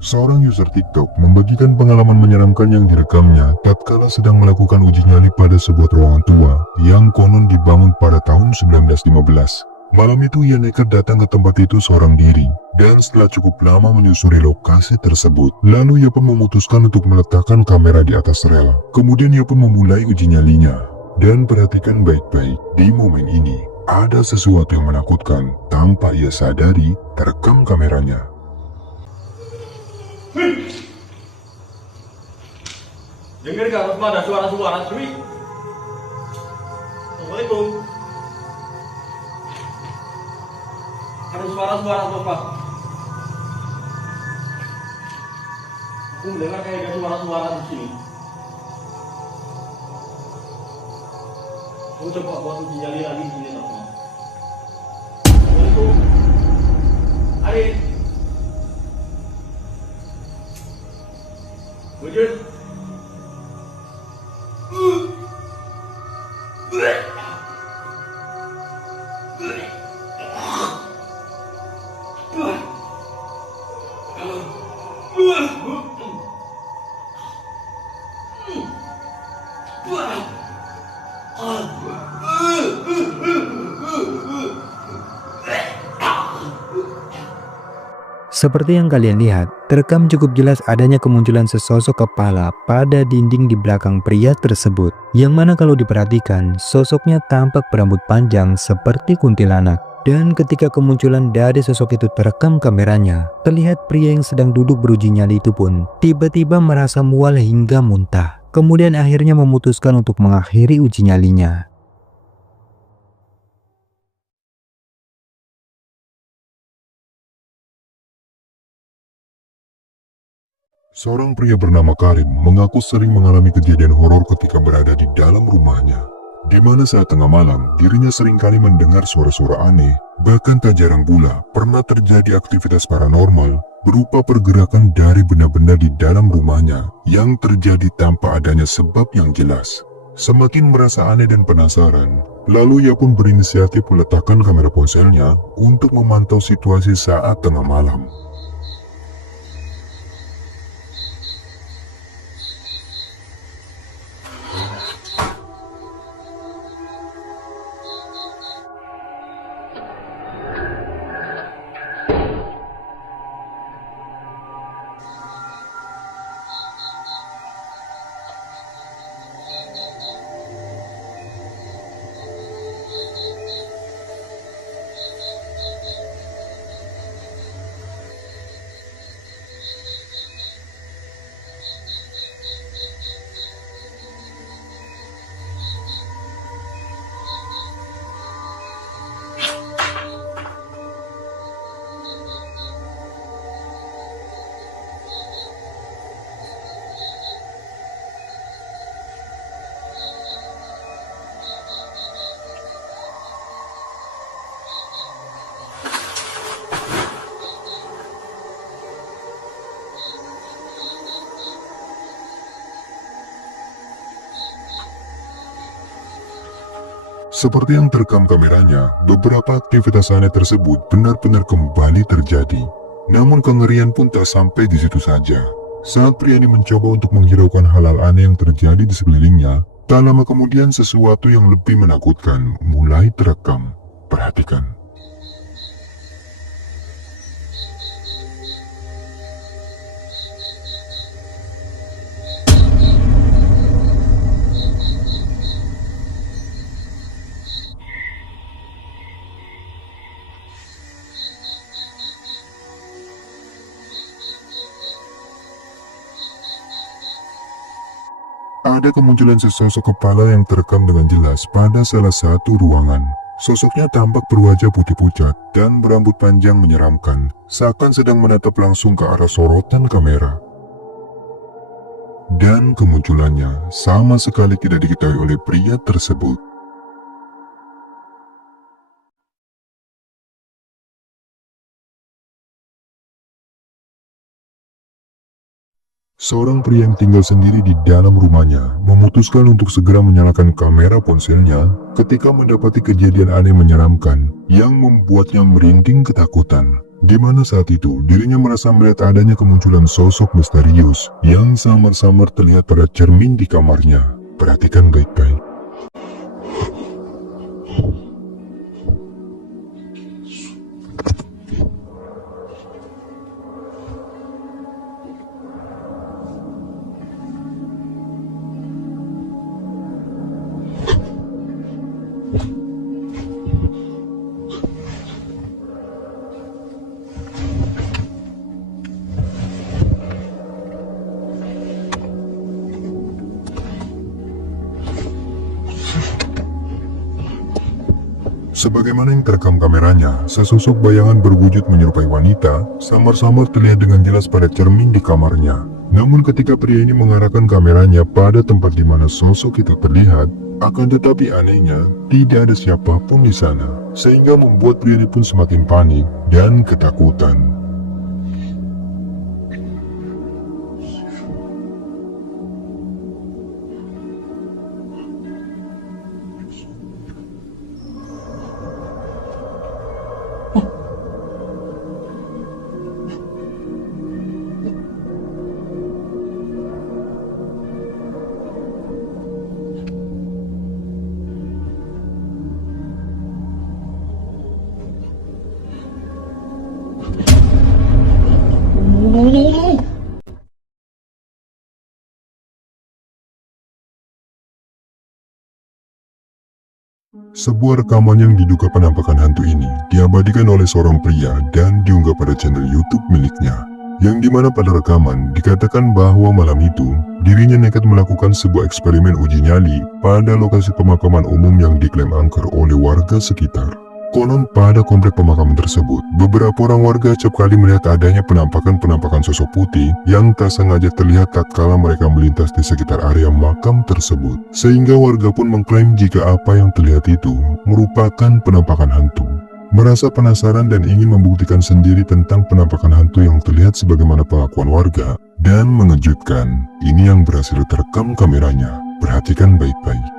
Seorang user TikTok membagikan pengalaman menyeramkan yang direkamnya tatkala sedang melakukan uji nyali pada sebuah ruangan tua yang konon dibangun pada tahun 1915. Malam itu ia nekat datang ke tempat itu seorang diri, dan setelah cukup lama menyusuri lokasi tersebut, lalu ia pun memutuskan untuk meletakkan kamera di atas rel. Kemudian ia pun memulai uji nyalinya. Dan perhatikan baik-baik, di momen ini ada sesuatu yang menakutkan tanpa ia sadari terekam kameranya. Dengar gak Rosma, ada suara-suara cuy. Assalamualaikum. Ada suara-suara Rosma. Aku mendengar kayak ada suara-suara di sini. Aku coba buat uji nyali lagi di sini Rosma. Assalamualaikum. Arif. Wujud. Seperti yang kalian lihat, terekam cukup jelas adanya kemunculan sesosok kepala pada dinding di belakang pria tersebut. Yang mana kalau diperhatikan, sosoknya tampak berambut panjang seperti kuntilanak. Dan ketika kemunculan dari sosok itu terekam kameranya, terlihat pria yang sedang duduk beruji nyali itu pun tiba-tiba merasa mual hingga muntah. Kemudian akhirnya memutuskan untuk mengakhiri uji nyalinya. Seorang pria bernama Karim mengaku sering mengalami kejadian horor ketika berada di dalam rumahnya, di mana saat tengah malam dirinya seringkali mendengar suara-suara aneh. Bahkan tak jarang pula pernah terjadi aktivitas paranormal berupa pergerakan dari benda-benda di dalam rumahnya yang terjadi tanpa adanya sebab yang jelas. Semakin merasa aneh dan penasaran, lalu ia pun berinisiatif meletakkan kamera ponselnya untuk memantau situasi saat tengah malam. Seperti yang terekam kameranya, beberapa aktivitas aneh tersebut benar-benar kembali terjadi. Namun kengerian pun tak sampai di situ saja. Saat pria ini mencoba untuk menghiraukan hal-hal aneh yang terjadi di sekelilingnya, tak lama kemudian sesuatu yang lebih menakutkan mulai terekam. Perhatikan. Ada kemunculan sesosok kepala yang terekam dengan jelas pada salah satu ruangan. Sosoknya tampak berwajah putih pucat dan berambut panjang menyeramkan, seakan sedang menatap langsung ke arah sorotan kamera. Dan kemunculannya sama sekali tidak diketahui oleh pria tersebut. Seorang pria yang tinggal sendiri di dalam rumahnya memutuskan untuk segera menyalakan kamera ponselnya ketika mendapati kejadian aneh menyeramkan yang membuatnya merinding ketakutan. Di mana saat itu dirinya merasa melihat adanya kemunculan sosok misterius yang samar-samar terlihat pada cermin di kamarnya. Perhatikan baik-baik. Sebagaimana yang terekam kameranya, sesosok bayangan berwujud menyerupai wanita, samar-samar terlihat dengan jelas pada cermin di kamarnya. Namun ketika pria ini mengarahkan kameranya pada tempat di mana sosok itu terlihat, akan tetapi anehnya, tidak ada siapapun di sana, sehingga membuat pria ini pun semakin panik dan ketakutan. Sebuah rekaman yang diduga penampakan hantu ini diabadikan oleh seorang pria dan diunggah pada channel YouTube miliknya. Yang dimana pada rekaman dikatakan bahwa malam itu dirinya nekat melakukan sebuah eksperimen uji nyali pada lokasi pemakaman umum yang diklaim angker oleh warga sekitar. Konon pada komplek pemakaman tersebut, beberapa orang warga acap kali melihat adanya penampakan sosok putih yang tak sengaja terlihat tatkala mereka melintas di sekitar area makam tersebut. Sehingga warga pun mengklaim jika apa yang terlihat itu merupakan penampakan hantu. Merasa penasaran dan ingin membuktikan sendiri tentang penampakan hantu yang terlihat sebagaimana pengakuan warga, dan mengejutkan, ini yang berhasil terekam kameranya. Perhatikan baik-baik.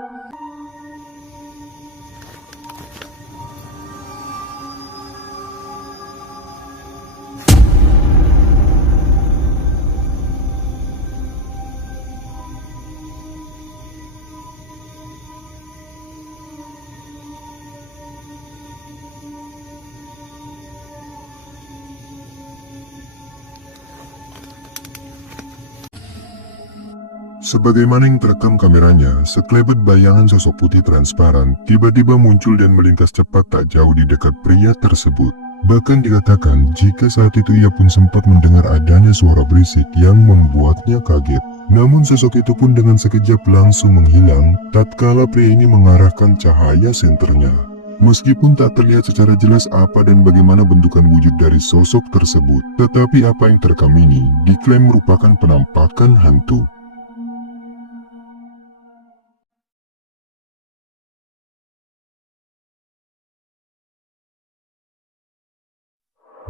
Sebagaimana yang terekam kameranya, sekelebat bayangan sosok putih transparan tiba-tiba muncul dan melintas cepat tak jauh di dekat pria tersebut. Bahkan dikatakan jika saat itu ia pun sempat mendengar adanya suara berisik yang membuatnya kaget. Namun sosok itu pun dengan sekejap langsung menghilang tatkala pria ini mengarahkan cahaya senternya. Meskipun tak terlihat secara jelas apa dan bagaimana bentukan wujud dari sosok tersebut, tetapi apa yang terekam ini diklaim merupakan penampakan hantu.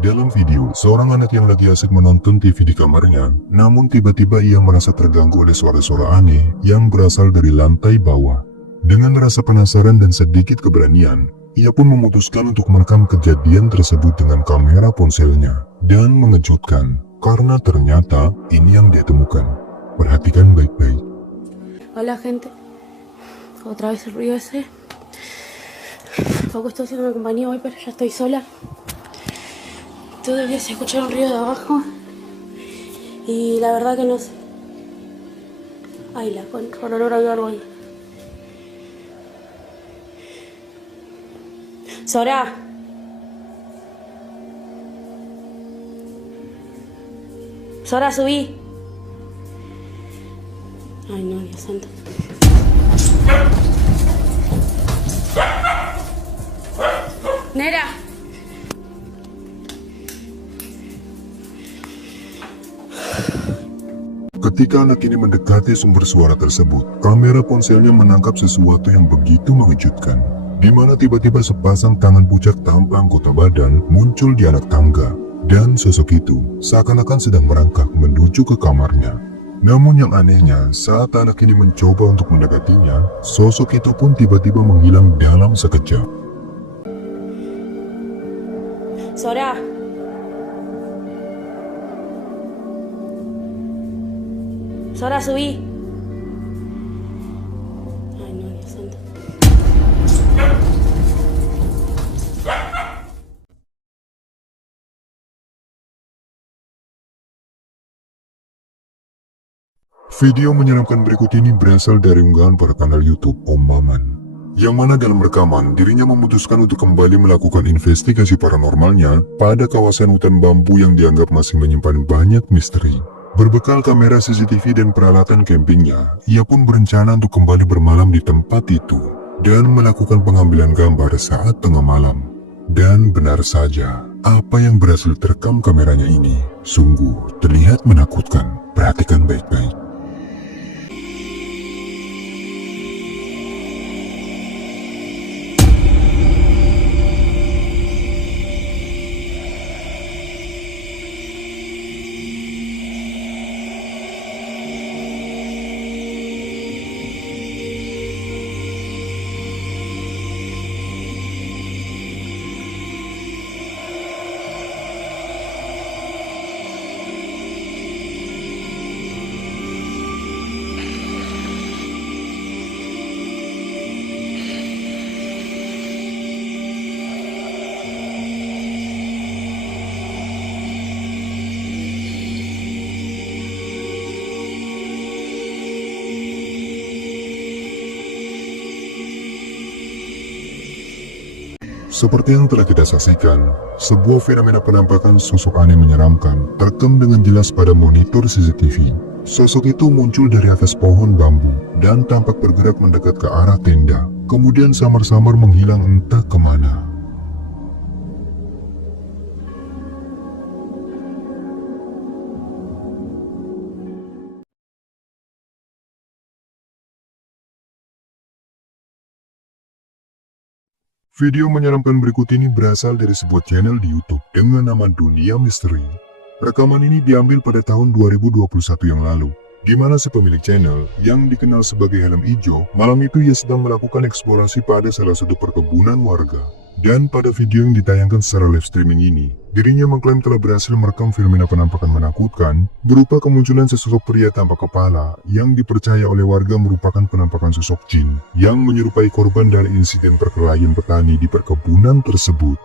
Dalam video, seorang anak yang lagi asik menonton TV di kamarnya, namun tiba-tiba ia merasa terganggu oleh suara-suara aneh yang berasal dari lantai bawah. Dengan rasa penasaran dan sedikit keberanian, ia pun memutuskan untuk merekam kejadian tersebut dengan kamera ponselnya. Dan mengejutkan, karena ternyata ini yang dia temukan. Perhatikan baik-baik. Hola gente, otra vez el ruido ese. Poco estoy haciendo compañía hoy, pero ya estoy sola. Todavía se escucha un ruido de abajo y la verdad que no sé. Ay, con olor a algo ahí. Sora. Sora, subí. Ay, no, Dios santo. Nera. Ketika anak ini mendekati sumber suara tersebut, kamera ponselnya menangkap sesuatu yang begitu mengejutkan. Di mana tiba-tiba sepasang tangan pucat tanpa anggota badan muncul di anak tangga. Dan sosok itu seakan-akan sedang merangkak menuju ke kamarnya. Namun yang anehnya, saat anak ini mencoba untuk mendekatinya, sosok itu pun tiba-tiba menghilang dalam sekejap. Sora. Sora, subí. Ay, no, Dios santo. Video menyeramkan berikut ini berasal dari unggahan pada kanal YouTube Om Maman, yang mana dalam rekaman dirinya memutuskan untuk kembali melakukan investigasi paranormalnya pada kawasan hutan bambu yang dianggap masih menyimpan banyak misteri. Berbekal kamera CCTV dan peralatan campingnya, ia pun berencana untuk kembali bermalam di tempat itu dan melakukan pengambilan gambar saat tengah malam. Dan benar saja, apa yang berhasil terekam kameranya ini sungguh terlihat menakutkan. Perhatikan baik-baik. Seperti yang telah kita saksikan, sebuah fenomena penampakan sosok aneh menyeramkan terekam dengan jelas pada monitor CCTV. Sosok itu muncul dari atas pohon bambu dan tampak bergerak mendekat ke arah tenda, kemudian samar-samar menghilang entah kemana. Video menyeramkan berikut ini berasal dari sebuah channel di YouTube dengan nama Dunia Misteri. Rekaman ini diambil pada tahun 2021 yang lalu, di mana si pemilik channel yang dikenal sebagai Helm Ijo, malam itu ia sedang melakukan eksplorasi pada salah satu perkebunan warga. Dan pada video yang ditayangkan secara live streaming ini, dirinya mengklaim telah berhasil merekam fenomena penampakan menakutkan berupa kemunculan sesosok pria tanpa kepala yang dipercaya oleh warga merupakan penampakan sosok jin yang menyerupai korban dari insiden perkelahian petani di perkebunan tersebut.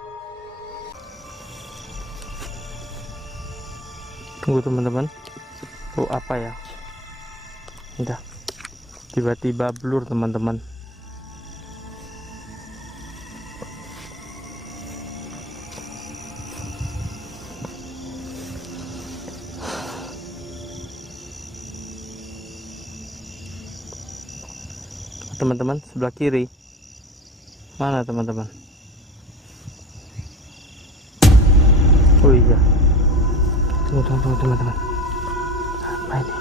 Tunggu teman-teman. Oh, apa ya? Udah. Tiba-tiba blur teman-teman. Teman-teman, sebelah kiri. Mana teman-teman? Oh iya. Tunggu teman-teman. Apa ini?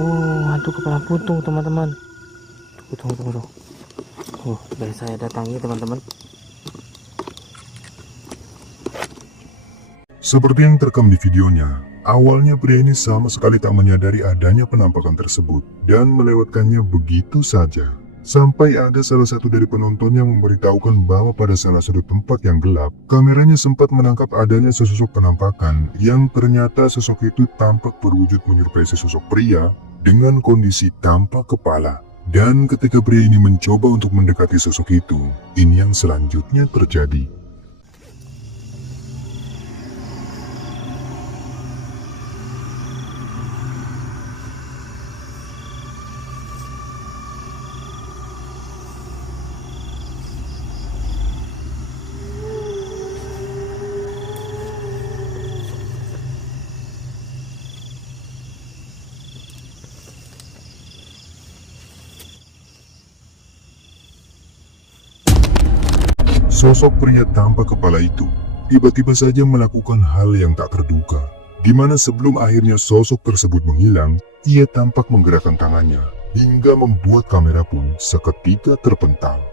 Oh, hantu kepala buntung teman-teman. Tunggu. Oh, guys, saya datangi teman-teman. Seperti yang terekam di videonya, awalnya pria ini sama sekali tak menyadari adanya penampakan tersebut dan melewatkannya begitu saja. Sampai ada salah satu dari penonton yang memberitahukan bahwa pada salah satu tempat yang gelap, kameranya sempat menangkap adanya sesosok penampakan yang ternyata sosok itu tampak berwujud menyerupai sesosok pria dengan kondisi tanpa kepala. Dan ketika pria ini mencoba untuk mendekati sosok itu, ini yang selanjutnya terjadi. Sosok pria tanpa kepala itu tiba-tiba saja melakukan hal yang tak terduga, di mana sebelum akhirnya sosok tersebut menghilang, ia tampak menggerakkan tangannya hingga membuat kamera pun seketika terpental.